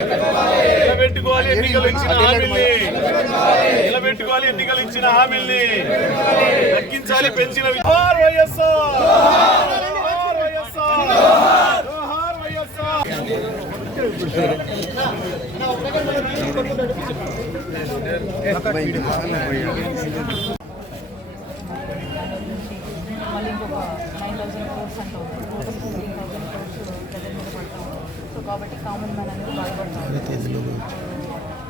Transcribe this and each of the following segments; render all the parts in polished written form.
నిలబెట్టుకోవాలి ఎన్నికలు ఇచ్చిన హామీల్ని తగ్గించాలి పెంచిన మళ్ళీ ఇంకొక 9,000 crores అంటూ 13,000 crores ప్రజల మీద పడతాం. సో కాబట్టి కామన్ మ్యాన్ అనేది బాధపడతాం.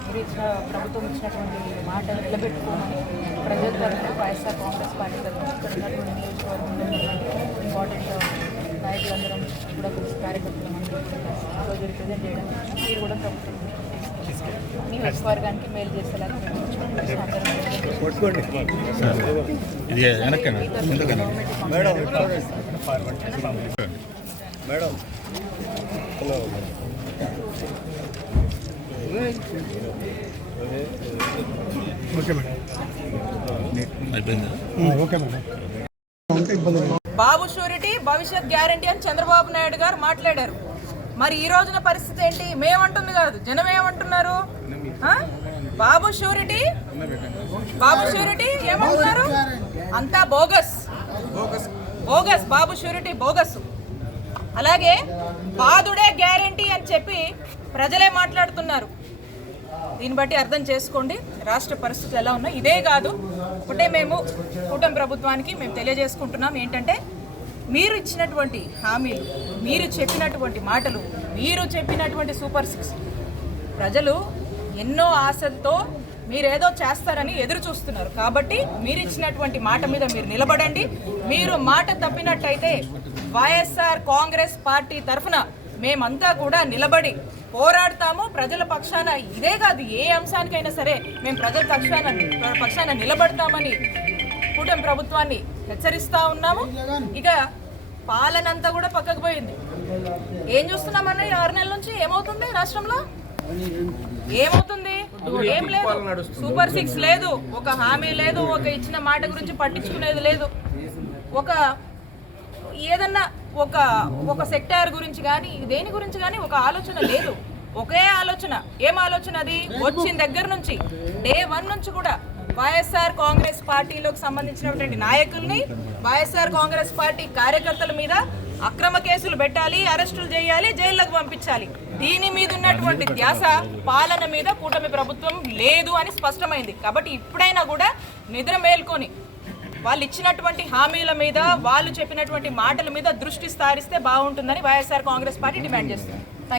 మీరు ఇచ్చిన ప్రభుత్వం ఇచ్చినటువంటి మాట నిలబెట్టుకోమని ప్రజల తరఫున వైఎస్ఆర్ కాంగ్రెస్ పార్టీ తరఫున ఇక్కడ ఉన్నటువంటి నియోజకవర్గంలో ఇంపార్టెంట్ నాయకులందరం కూడా కార్యకర్తలు ఈరోజు రిప్రజెంట్ చేయడం మీరు కూడా ప్రభుత్వం నియోజకవర్గానికి మేలు చేసేలాగా బాబు షూరిటీ భవిష్యత్ గ్యారంటీ అని చంద్రబాబు నాయుడు గారు మాట్లాడారు. మరి ఈ రోజున పరిస్థితి ఏంటి? మేమంటుంది కాదు, జనం ఏమంటున్నారు? బాబు షూరిటీ ఏమంటున్నారు? అంతా బోగస్. బాబు షూరిటీ బోగస్. అలాగే బాదుడే గ్యారంటీ అని చెప్పి ప్రజలే మాట్లాడుతున్నారు. దీన్ని బట్టి అర్థం చేసుకోండి రాష్ట్ర పరిస్థితులు ఎలా ఉన్నాయి. ఇదే కాదు, ఒకటే మేము కూటమి ప్రభుత్వానికి మేము తెలియజేసుకుంటున్నాం ఏంటంటే, మీరు ఇచ్చినటువంటి హామీలు, మీరు చెప్పినటువంటి మాటలు, మీరు చెప్పినటువంటి సూపర్ 6 ప్రజలు ఎన్నో ఆశలతో మీరేదో చేస్తారని ఎదురు చూస్తున్నారు. కాబట్టి మీరు ఇచ్చినటువంటి మాట మీద మీరు నిలబడండి. మీరు మాట తప్పినట్టయితే వైఎస్ఆర్ కాంగ్రెస్ పార్టీ తరఫున మేమంతా కూడా నిలబడి పోరాడతాము ప్రజల పక్షాన. ఇదే కాదు, ఏ అంశానికైనా సరే మేము ప్రజల పక్షాన నిలబడతామని కూటమి ప్రభుత్వాన్ని హెచ్చరిస్తా ఉన్నాము. ఇక పాలనంతా కూడా పక్కకు పోయింది. ఏం చూస్తున్నామన్న 6 నెలల నుంచి ఏమవుతుంది రాష్ట్రంలో? ఏమవుతుంది? ఏం లేదు. సూపర్ 6 లేదు, ఒక హామీ లేదు, ఒక ఇచ్చిన మాట గురించి పట్టించుకునేది లేదు, ఒక ఏదన్నా ఒక సెక్టార్ గురించి కానీ దేని గురించి కానీ ఒక ఆలోచన లేదు. ఒకే ఆలోచన. ఏం ఆలోచన అది? వచ్చిన దగ్గర నుంచి డే 1 నుంచి కూడా వైఎస్ఆర్ కాంగ్రెస్ పార్టీలోకి సంబంధించినటువంటి నాయకుల్ని, వైఎస్ఆర్ కాంగ్రెస్ పార్టీ కార్యకర్తల మీద అక్రమ కేసులు పెట్టాలి, అరెస్టులు చేయాలి, జైళ్లకు పంపించాలి. దీని మీద ఉన్నటువంటి ధ్యాస పాలన మీద కూటమి ప్రభుత్వం లేదు అని స్పష్టమైంది. కాబట్టి ఇప్పుడైనా కూడా నిద్ర మేల్కొని వాళ్ళు ఇచ్చినటువంటి హామీల మీద, వాళ్ళు చెప్పినటువంటి మాటల మీద దృష్టి సారిస్తే బాగుంటుందని వైఎస్ఆర్ కాంగ్రెస్ పార్టీ డిమాండ్ చేస్తుంది.